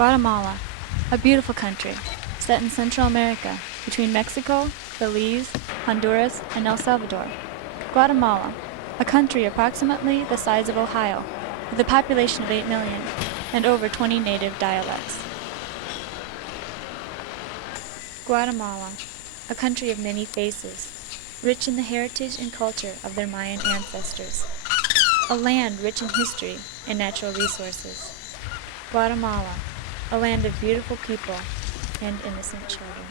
Guatemala, a beautiful country, set in Central America, between Mexico, Belize, Honduras, and El Salvador. Guatemala, a country approximately the size of Ohio, with a population of 8 million, and over 20 native dialects. Guatemala, a country of many faces, rich in the heritage and culture of their Mayan ancestors. A land rich in history and natural resources. Guatemala, a land of beautiful people and innocent children.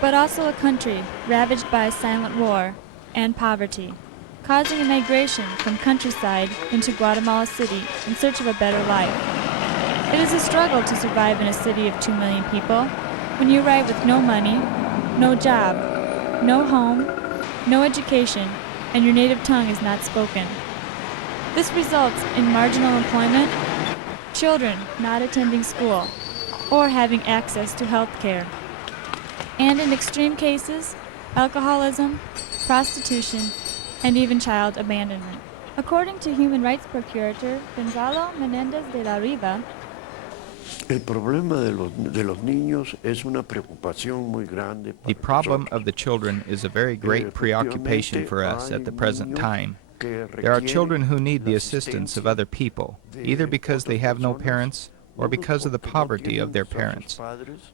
But also a country ravaged by silent war and poverty, causing a migration from countryside into Guatemala City in search of a better life. It is a struggle to survive in a city of 2 million people when you arrive with no money, no job, no home, no education, and your native tongue is not spoken. This results in marginal employment, children not attending school, or having access to health care, and in extreme cases, alcoholism, prostitution, and even child abandonment. According to human rights procurator Gonzalo Menendez de la Riva, el problema de los niños es una preocupación muy grande para The problem nosotros. of the children is a very great preoccupation for us at the present time. There are children who need the assistance of other people, either because they have no parents or because of the poverty of their parents.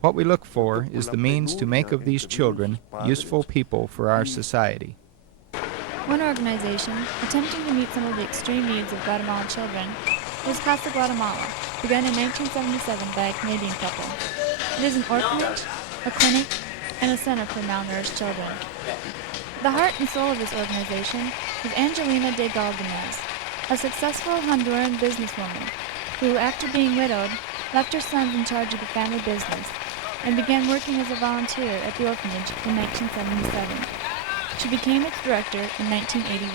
What we look for is the means to make of these children useful people for our society. one organization attempting to meet some of the extreme needs of Guatemalan children is Casa Guatemala, begun in 1977 by a Canadian couple. It is an orphanage, a clinic, and a center for malnourished children. The heart and soul of this organization is Angelina Galdamez, a successful Honduran businesswoman who, after being widowed, left her sons in charge of the family business and began working as a volunteer at the orphanage in 1977. She became its director in 1981.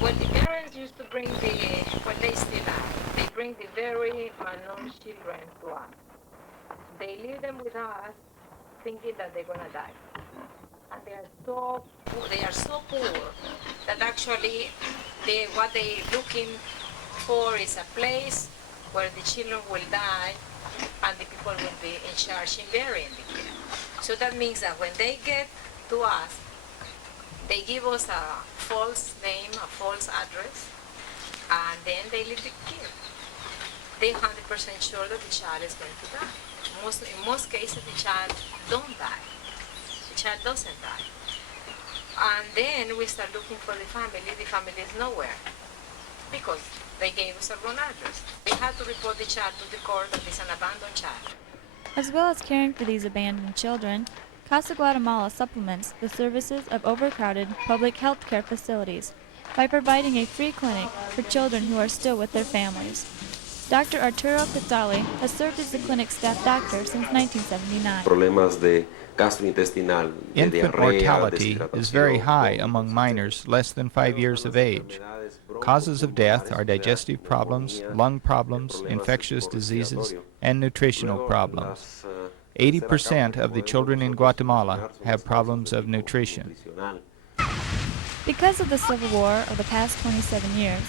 Well, the parents used to bring when they still are, they bring the very malnourished children to us. They leave them with us thinking that they're going to die. And they are so poor that actually what they're looking for is a place where the children will die and the people will be in charge in burying the kid. So that means that when they get to us, they give us a false name, a false address, and then they leave the kid. They're 100% sure that the child is going to die. In most cases, the child don't die. The child doesn't die. And then we start looking for the family. The family is nowhere because they gave us a wrong address. We had to report the child to the court that it's an abandoned child. As well as caring for these abandoned children, Casa Guatemala supplements the services of overcrowded public health care facilities by providing a free clinic for children who are still with their families. Dr. Arturo Pizzali has served as the clinic's staff doctor since 1979. Problemas de gastrointestinal, de Infant diarrea, mortality is very deshidratación, high among minors less than 5 years of age. Causes of death are digestive problems, lung problems, infectious diseases, and nutritional problems. 80% of the children in Guatemala have problems of nutrition. Because of the civil war of the past 27 years,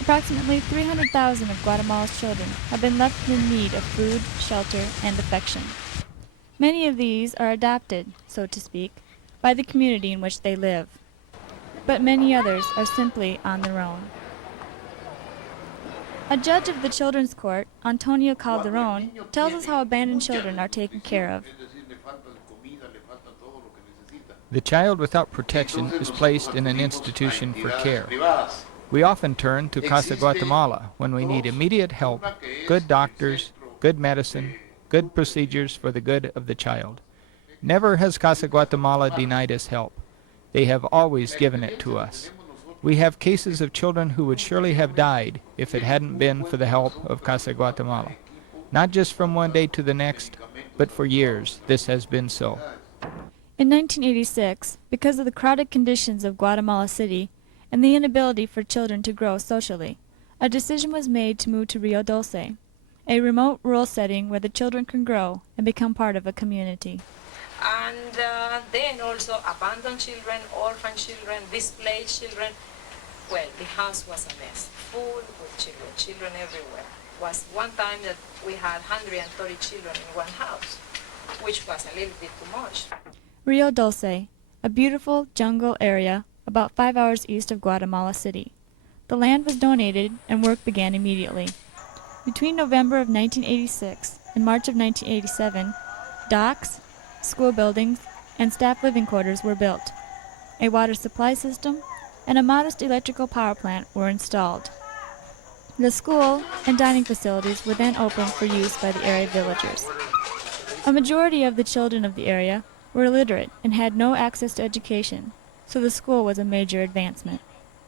approximately 300,000 of Guatemala's children have been left in need of food, shelter, and affection. Many of these are adopted, so to speak, by the community in which they live. But many others are simply on their own. A judge of the Children's Court, Antonio Calderon, tells us how abandoned children are taken care of. The child without protection is placed in an institution for care. We often turn to Casa Guatemala when we need immediate help, good doctors, good medicine, good procedures for the good of the child. Never has Casa Guatemala denied us help. They have always given it to us. We have cases of children who would surely have died if it hadn't been for the help of Casa Guatemala. Not just from one day to the next, but for years this has been so. In 1986, because of the crowded conditions of Guatemala City and the inability for children to grow socially, a decision was made to move to Rio Dulce, a remote rural setting where the children can grow and become part of a community. And then also abandoned children, orphan children, displaced children, Well, the house was a mess, full with children everywhere. Was one time that we had 130 children in one house, which was a little bit too much. Rio Dulce, a beautiful jungle area about 5 hours east of Guatemala City. The land was donated and work began immediately. Between November of 1986 and March of 1987, docks, school buildings, and staff living quarters were built. A water supply system and a modest electrical power plant were installed. The school and dining facilities were then opened for use by the area villagers. A majority of the children of the area were illiterate and had no access to education, so the school was a major advancement.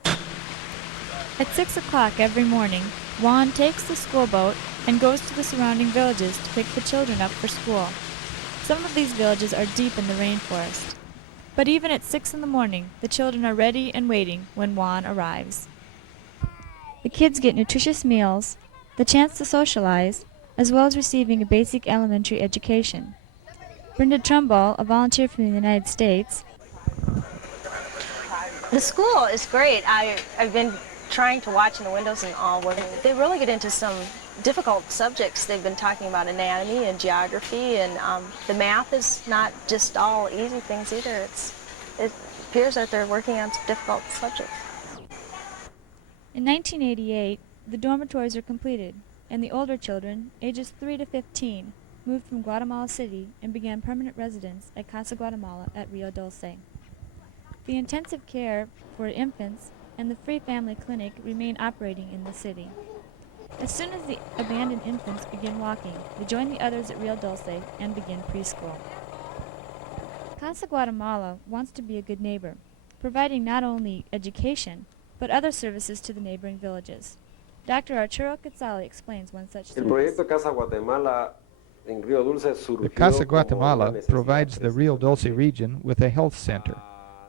At 6 o'clock every morning, Juan takes the school boat and goes to the surrounding villages to pick the children up for school. Some of these villages are deep in the rainforest. But even at 6 in the morning, the children are ready and waiting when Juan arrives. The kids get nutritious meals, the chance to socialize, as well as receiving a basic elementary education. Brenda Trumbull, a volunteer from the United States. The school is great. I've been trying to watch in the windows and all where they really get into some difficult subjects. They've been talking about anatomy and geography, and the math is not just all easy things either. It appears that they're working on some difficult subjects. In 1988, the dormitories were completed, and the older children, ages 3 to 15, moved from Guatemala City and began permanent residence at Casa Guatemala at Rio Dulce. The intensive care for infants and the free family clinic remain operating in the city. As soon as the abandoned infants begin walking, they join the others at Rio Dulce and begin preschool. Casa Guatemala wants to be a good neighbor, providing not only education, but other services to the neighboring villages. Dr. Arturo Quetzali explains one such El service. proyecto Casa Guatemala en Rio Dulce The surgió Casa como una Guatemala necesidad provides the Rio Dulce region with a health center.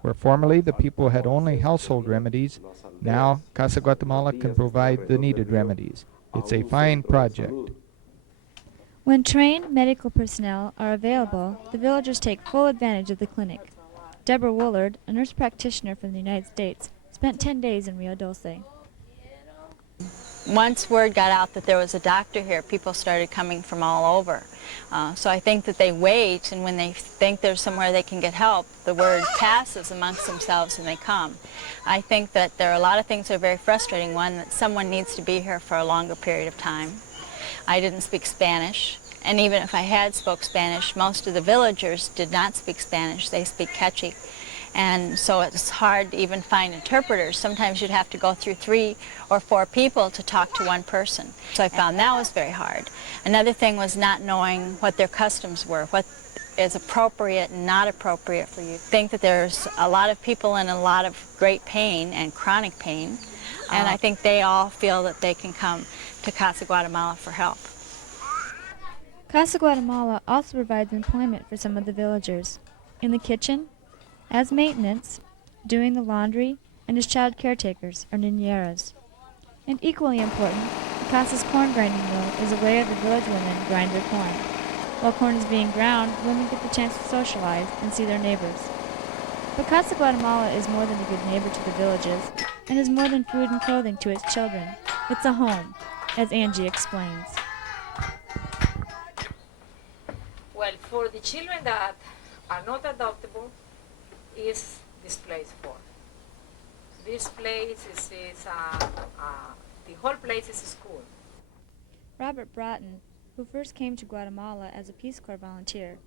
Where formerly the people had only household remedies, now Casa Guatemala can provide the needed remedies. It's a fine project. When trained medical personnel are available, the villagers take full advantage of the clinic. Deborah Woolard, a nurse practitioner from the United States, spent 10 days in Rio Dulce. Once word got out that there was a doctor here, people started coming from all over. So I think that they wait, and when they think there's somewhere they can get help, the word passes amongst themselves and they come. I think that there are a lot of things that are very frustrating. One, that someone needs to be here for a longer period of time. I didn't speak Spanish, and even if I had spoke Spanish, most of the villagers did not speak Spanish. They speak Quechua. And so it's hard to even find interpreters. Sometimes you'd have to go through 3 or 4 people to talk to one person. So I found that was very hard. Another thing was not knowing what their customs were, what is appropriate and not appropriate for you. I think that there's a lot of people in a lot of great pain and chronic pain, and I think they all feel that they can come to Casa Guatemala for help. Casa Guatemala also provides employment for some of the villagers. In the kitchen, as maintenance, doing the laundry, and as child caretakers or niñeras. And equally important, the Casa's corn grinding mill is a way the village women grind their corn. While corn is being ground, women get the chance to socialize and see their neighbors. But Casa Guatemala is more than a good neighbor to the villages, and is more than food and clothing to its children. It's a home, as Angie explains. Well, for the children that are not adoptable, is this place for. This place is the whole place is a school. Robert Broughton, who first came to Guatemala as a Peace Corps volunteer,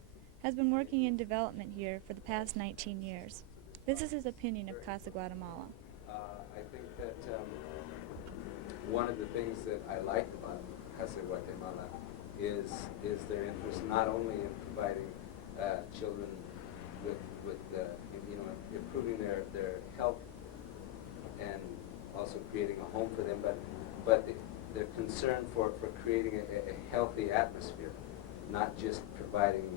has been working in development here for the past 19 years. This is his opinion of Casa Guatemala. I think that one of the things that I like about Casa Guatemala is their interest not only in providing children with improving their health and also creating a home for them, but they're concerned for creating a healthy atmosphere, not just providing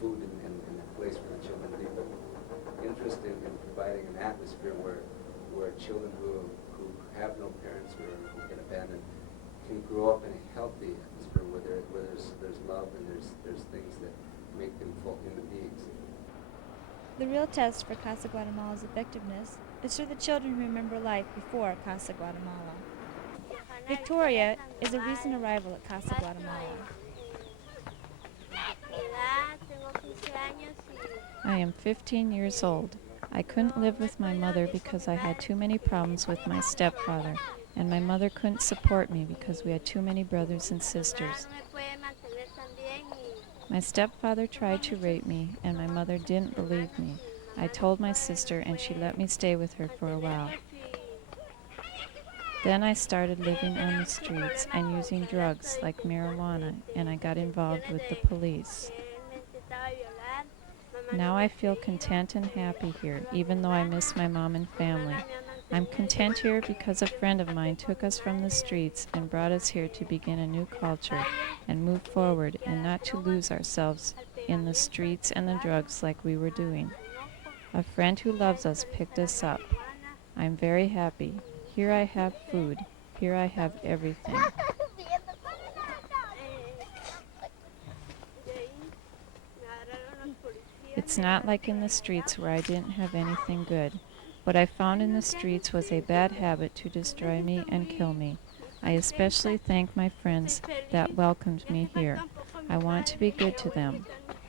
food and a place for the children to live, but interest in providing an atmosphere where children who have no parents or who get abandoned can grow up in a healthy atmosphere where there's love and there's things that make them full human beings. The real test for Casa Guatemala's effectiveness is for the children who remember life before Casa Guatemala. Victoria is a recent arrival at Casa Guatemala. I am 15 years old. I couldn't live with my mother because I had too many problems with my stepfather, and my mother couldn't support me because we had too many brothers and sisters. My stepfather tried to rape me, and my mother didn't believe me. I told my sister, and she let me stay with her for a while. Then I started living on the streets and using drugs like marijuana, and I got involved with the police. Now I feel content and happy here, even though I miss my mom and family. I'm content here because a friend of mine took us from the streets and brought us here to begin a new culture and move forward and not to lose ourselves in the streets and the drugs like we were doing. A friend who loves us picked us up. I'm very happy. Here I have food. Here I have everything. It's not like in the streets where I didn't have anything good. What I found in the streets was a bad habit to destroy me and kill me. I especially thank my friends that welcomed me here. I want to be good to them.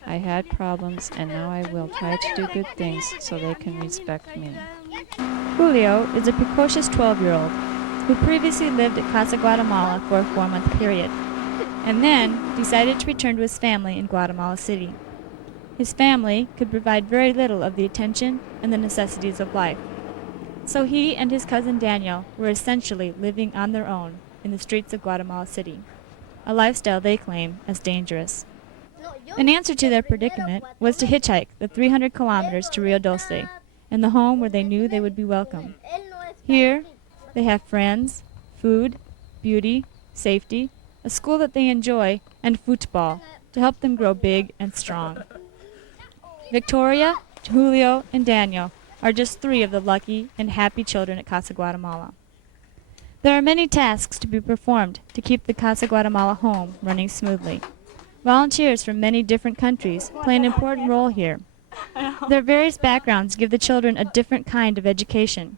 I had problems, and now I will try to do good things so they can respect me. Julio is a precocious 12-year-old who previously lived at Casa Guatemala for a 4-month period, and then decided to return to his family in Guatemala City. His family could provide very little of the attention and the necessities of life, so he and his cousin Daniel were essentially living on their own in the streets of Guatemala City, a lifestyle they claim as dangerous. An answer to their predicament was to hitchhike the 300 kilometers to Rio Dulce, in the home where they knew they would be welcome. Here, they have friends, food, beauty, safety, a school that they enjoy, and football to help them grow big and strong. Victoria, Julio, and Daniel are just 3 of the lucky and happy children at Casa Guatemala. There are many tasks to be performed to keep the Casa Guatemala home running smoothly. Volunteers from many different countries play an important role here. Their various backgrounds give the children a different kind of education.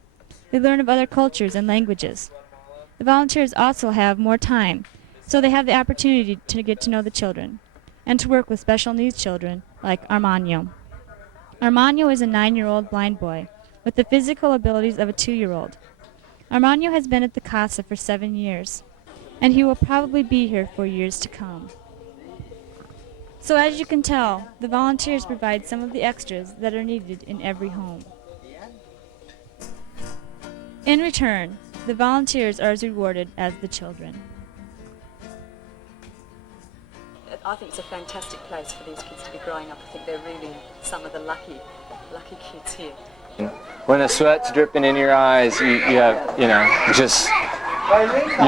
They learn of other cultures and languages. The volunteers also have more time, so they have the opportunity to get to know the children and to work with special needs children like Armando. Armando is a 9-year-old blind boy with the physical abilities of a 2-year-old. Armando has been at the Casa for 7 years, and he will probably be here for years to come. So as you can tell, the volunteers provide some of the extras that are needed in every home. In return, the volunteers are as rewarded as the children. I think it's a fantastic place for these kids to be growing up. I think they're really some of the lucky kids here. When the sweat's dripping in your eyes, you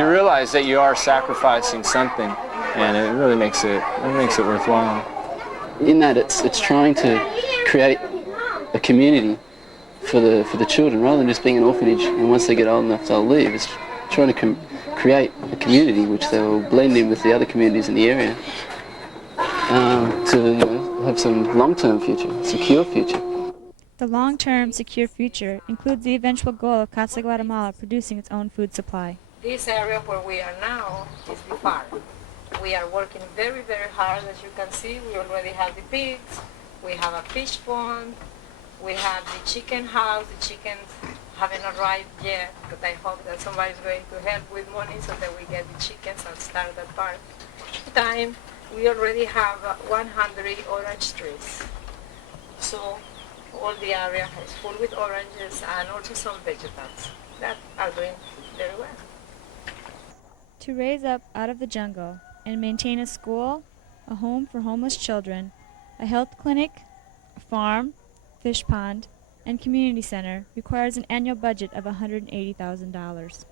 realize that you are sacrificing something, and it really makes it worthwhile. In that, it's trying to create a community for the children rather than just being an orphanage. And once they get old enough, they'll leave. It's trying to create a community which they will blend in with the other communities in the area to have some long-term future, secure future. The long-term, secure future includes the eventual goal of Casa Guatemala producing its own food supply. This area where we are now is the farm. We are working very, very hard. As you can see, we already have the pigs, we have a fish pond, we have the chicken house. The chickens haven't arrived yet, but I hope that somebody's going to help with money so that we get the chickens and start that part. Time, we already have 100 orange trees. So all the area is full with oranges and also some vegetables that are doing very well. To raise up out of the jungle and maintain a school, a home for homeless children, a health clinic, a farm, fish pond, and community center requires an annual budget of $180,000.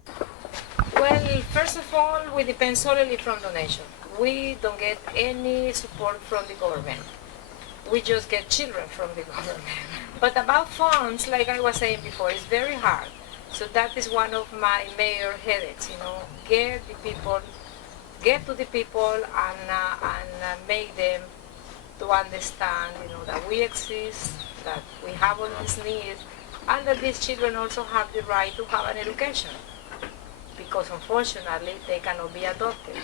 Well, first of all, we depend solely from donation. We don't get any support from the government. We just get children from the government. But about funds, like I was saying before, it's very hard. So that is one of my major headaches, get to the people and make them to understand, that we exist, that we have all these needs, and that these children also have the right to have an education, because unfortunately they cannot be adopted.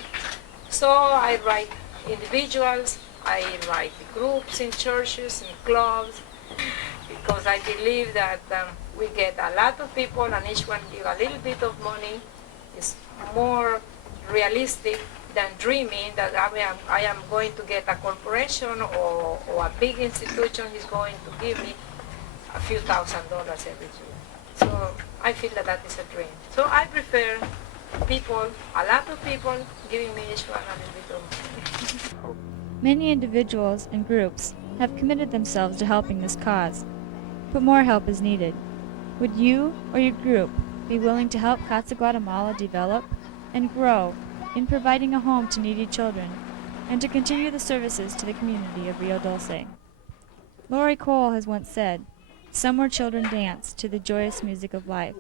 So I write individuals, I write groups in churches, in clubs, because I believe that we get a lot of people and each one give a little bit of money. It's more realistic than dreaming that I am going to get a corporation or a big institution is going to give me a few $1,000s every year. So I feel that that is a dream. So I prefer people, a lot of people, giving me each one a little bit of money. Many individuals and groups have committed themselves to helping this cause, but more help is needed. Would you or your group be willing to help Casa Guatemala develop and grow in providing a home to needy children and to continue the services to the community of Rio Dulce? Lori Cole has once said, "Somewhere children dance to the joyous music of life,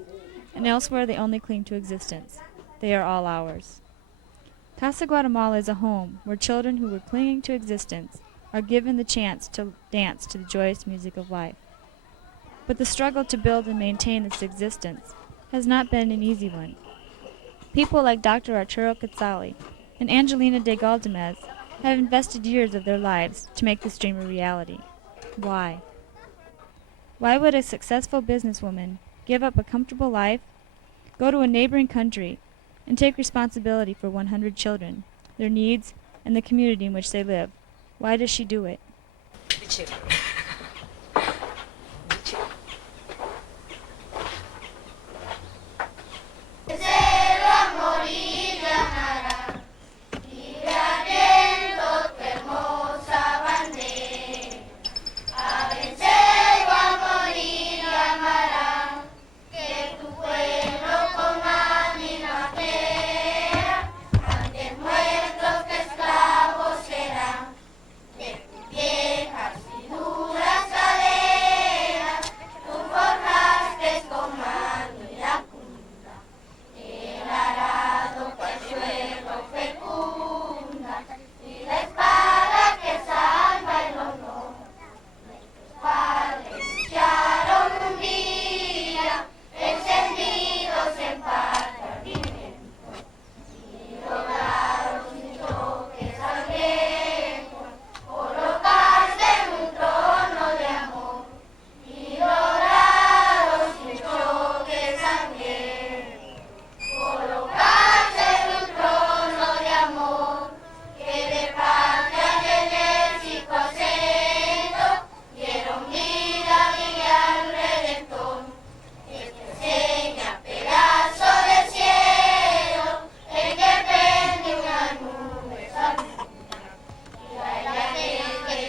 and elsewhere they only cling to existence. They are all ours." Casa Guatemala is a home where children who were clinging to existence are given the chance to dance to the joyous music of life. But the struggle to build and maintain this existence has not been an easy one. People like Dr. Arturo Quetzali and Angelina Galdamez have invested years of their lives to make this dream a reality. Why? Why would a successful businesswoman give up a comfortable life, go to a neighboring country, and take responsibility for 100 children, their needs, and the community in which they live? Why does she do it? The children.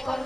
Con